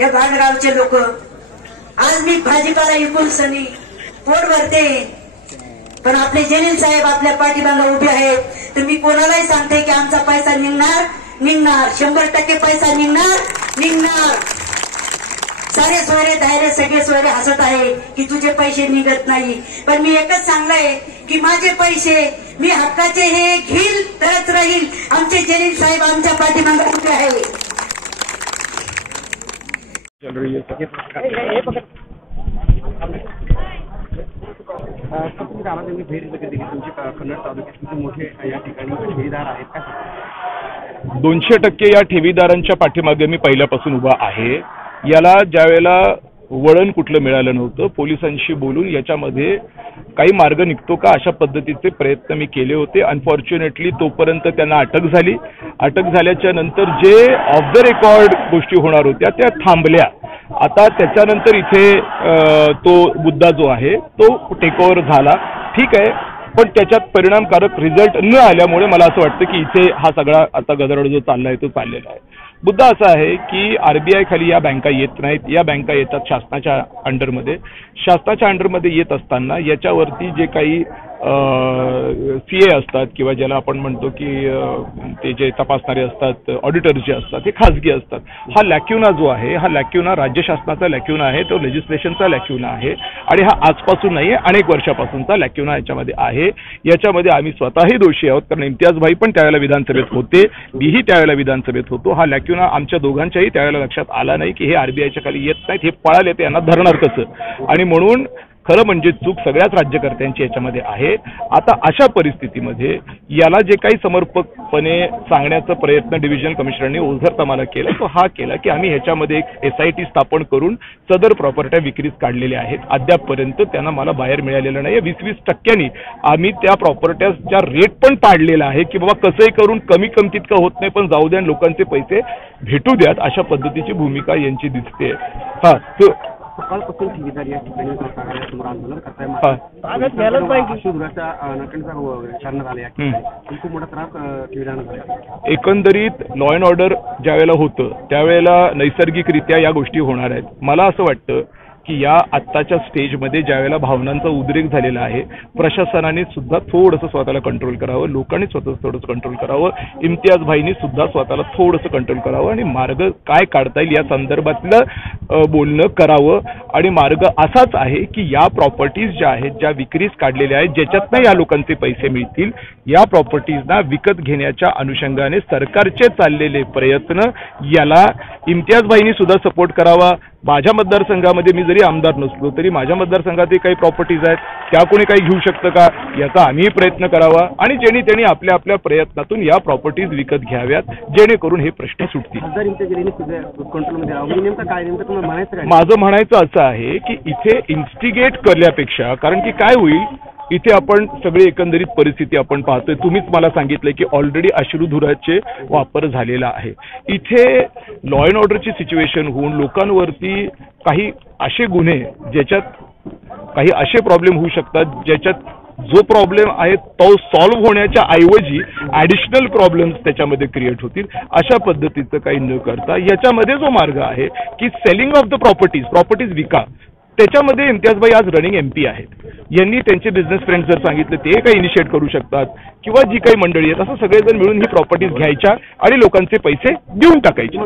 या गावचे लोक आज मी भाजीपाला विकून सनी पोट भरते, पण आपले जलील साहेब आपल्या पाठीमागे उभे आहेत. तर मी कोणालाही सांगते की आमचा पैसा निघणार 100% पैसा निघणार. सारे सोयरे धैर्य सगळे सोयरे हसत आहे की तुझे पैसे निघत नाही, पण मी एकच सांगलंय की माझे पैसे मी हक्काचे हे घेईल तरच राहील. आमचे जलील साहेब आमच्या पाठीमागे उभे आहे. तुम्ही भेट दिली तुमचे कन्नड तालुक्यात मोठे या ठिकाणी ठेवीदार आहेत का? 200% या ठेवीदारांच्या पाठीमागे मी पहिल्यापासून उभा आहे. याला ज्यावेळेला वळण कुठलं मिळालं नव्हतं, पोलिसांशी बोलून याच्यामध्ये काही मार्ग निघतो का अशा पद्धतीचे प्रयत्न मी केले होते. अनफॉर्च्युनेटली तोपर्यंत त्यांना अटक झाली. अटक झाल्याच्या नंतर जे ऑफ द रेकॉर्ड गोष्टी होणार होत्या त्या थांबल्या. आता त्याच्यानंतर इथे तो मुद्दा जो आहे तो टेक ओव्हर झाला, ठीक आहे, पण त्याच्यात परिणामकारक रिझल्ट न आल्यामुळे मला असं वाटतं की इथे हा सगळा आता गदारोळ जो चाललाय तो चाललेला आहे. मुद्दा असा आहे की आरबीआय खाली या बँका येत नाहीत. या बँका येतात शासनाच्या अंडरमध्ये. शासनाच्या अंडरमध्ये येत असताना याच्यावरती जे काही सीए असतात किंवा ज्याला आपण म्हणतो की ते जे तपासणारे असतात, ऑडिटर्स जे असतात, हे खाजगी असतात. हा लॅक्युना जो आहे, हा लॅक्युना राज्य शासनाचा लॅक्युना आहे, तो लेजिस्लेशनचा लॅक्युना आहे आणि हा आजपासून नाही आहे, अनेक वर्षापासूनचा लॅक्युना याच्यामध्ये आहे. याच्यामध्ये आम्ही स्वतःही दोषी आहोत, कारण इम्तियाज भाई पण त्यावेळेला विधानसभेत होते, मीही त्यावेळेला विधानसभेत होतो. हा लॅक्युना आमच्या दोघांच्याही त्यावेळेला लक्षात आला नाही की हे आरबीआयच्या खाली येत नाहीत, हे पळाले, ते यांना धरणार कसं. आणि म्हणून खरं म्हणजे चूक सगळ्याच राज्यकर्त्यांची याच्यामध्ये आहे. आता अशा परिस्थितीमध्ये याला जे काही समर्पकपणे सांगण्याचा प्रयत्न डिव्हिजनल कमिशनरने ओझरता मला केला तो हा केला की आम्ही ह्याच्यामध्ये एक SIT स्थापन करून सदर प्रॉपर्ट्या विक्रीस काढलेल्या आहेत. अद्यापपर्यंत त्यांना मला बाहेर मिळालेलं नाही. 20-20% आम्ही त्या प्रॉपर्ट्याचा रेट पण पाडलेला आहे की बाबा कसंही करून कमी किमतीत का होत नाही, पण जाऊ द्या, लोकांचे पैसे भेटू द्यात, अशा पद्धतीची भूमिका यांची दिसते. सकाळपासून ठेवीदार या ठिकाणी समोर आंदोलन करताय. खूप मोठा त्रास ठेवीदारांना झाला. एकंदरीत लॉ अँड ऑर्डर ज्यावेळेला होतं त्यावेळेला नैसर्गिकरित्या या गोष्टी होणार आहेत. मला असं वाटतं की या आत्ताच्या स्टेजमध्ये ज्यावेळेला भावनांचा उद्रेक झालेला आहे, प्रशासनाने सुद्धा थोडंसं स्वतःला कंट्रोल करावं, लोकांनी स्वतःच थोडंसं कंट्रोल करावं, इम्तियाज भाईंनी सुद्धा स्वतःला थोडंसं कंट्रोल करावं आणि मार्ग काय काढता येईल या संदर्भातलं बोलणं करावं. आणि मार्ग असाच आहे की या प्रॉपर्टीज ज्या आहेत, ज्या विक्रीस काढलेल्या आहेत, ज्याच्यातनं या लोकांचे पैसे मिळतील, या प्रॉपर्टीजना विकत घेण्याच्या अनुषंगाने सरकारचे चाललेले प्रयत्न याला इम्तियाज भाईंनी सुद्धा सपोर्ट करावा. माझ्या मतदारसंघामध्ये मी जरी आमदार नसलो तरी माझ्या मतदारसंघातही काही प्रॉपर्टीज आहेत, त्या कोणी काही घेऊ शकतं का याचा आम्ही प्रयत्न करावा आणि त्यांनी आपल्या आपल्या प्रयत्नातून या प्रॉपर्टीज विकत घ्याव्यात, जेणेकरून हे प्रश्न सुटतील. माझं म्हणायचं असं आहे की इथे इन्स्टिगेट करण्यापेक्षा, कारण की काय होईल, इथे आपण सगळे एकंदरीत परिस्थिती आपण पाहतोय. तुम्हीच मला सांगितलं की ऑलरेडी अश्रुधुराचे वापर झालेला आहे. इथे लॉ अँड ऑर्डरची सिच्युएशन होऊन लोकांवरती काही असे गुन्हे, ज्याच्यात काही असे प्रॉब्लेम होऊ शकतात, ज्याच्यात जो प्रॉब्लेम आहे तो सॉल्व्ह होण्याच्या ऐवजी ॲडिशनल प्रॉब्लेम्स त्याच्यामध्ये क्रिएट होतील. अशा पद्धतीचं काही न करता याच्यामध्ये जो मार्ग आहे की सेलिंग ऑफ द प्रॉपर्टीज विका, त्याच्यामध्ये इम्तियाज भाई आज रनिंग MP आहेत. यांनी त्यांचे बिझनेस फ्रेंड जर सांगितलं ते काही इनिशिएट करू शकतात किंवा जी काही मंडळी आहेत, असं सगळेजण मिळून ही प्रॉपर्टीज घ्यायच्या आणि लोकांचे पैसे देऊन टाकायचे.